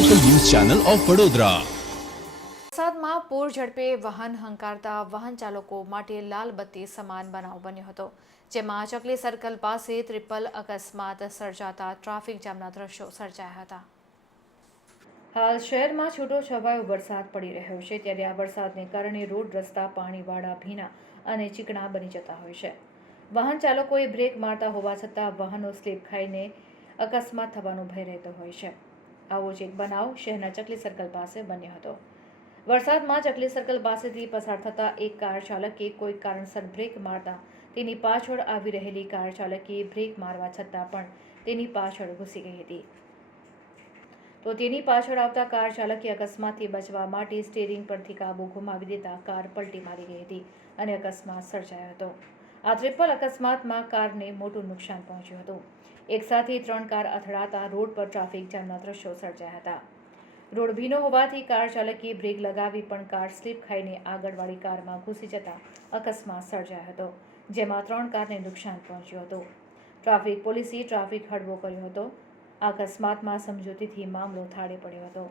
Channel of Vadodara વરસાદમાં પૂર ઝડપે વાહન હંકારતા વાહન ચાલકો માટે લાલ બત્તી સમાન બનાવ બન્યો હતો, જેમાં ચકલી સર્કલ પાસે ટ્રિપલ અકસ્માત સર્જાતા ટ્રાફિક જામના દ્રશ્યો સર્જાયા હતા. હાલ શહેરમાં છૂટો છવાયો વરસાદ પડી રહ્યો છે, ત્યારે આ વરસાદને કારણે રોડ, રસ્તા, પાણીવાળા ભીના અને ચીકણા બની જતા હોય છે. વાહન ચાલકોએ બ્રેક મારતા હોવા છતાં વાહનો સ્લીપ ખાઈને અકસ્માત થવાનો ભય રહેતો હોય છે. આવો જ એક બનાવ શહેરના ચકલી સર્કલ પાસે બન્યો હતો. વરસાદમાં ચકલી સર્કલ પાસેથી પસાર થતા એક કાર ચાલકે કોઈ કારણસર બ્રેક મારતા તેની પાછળ આવી રહેલી કાર ચાલકે બ્રેક મારવા છતાં પણ તેની પાછળ ઘૂસી ગઈ હતી. તો તેની પાછળ આવતા કાર ચાલકે અકસ્માતથી બચવા માટે સ્ટેરિંગ પરથી કાબુ ગુમાવી દેતા કાર પલટી મારી ગઈ હતી અને અકસ્માત સર્જાયો હતો. આ ટ્રિપલ અકસ્માતમાં કારને મોટું નુકસાન પહોંચ્યું હતું. એકસાથે ત્રણ કાર અથડાતા રોડ પર ટ્રાફિક જામના દ્રશ્યો સર્જાયા હતા. રોડ ભીનો હોવાથી કાર ચાલકે બ્રેક લગાવી પણ કાર સ્લીપ ખાઈને આગળવાળી કારમાં ઘૂસી જતા અકસ્માત સર્જાયો હતો, જેમાં ત્રણ કારને નુકસાન પહોંચ્યું હતું. ટ્રાફિક પોલીસે ટ્રાફિક હળવો કર્યો હતો. અકસ્માતમાં સમજૂતીથી મામલો થાળે પડ્યો હતો.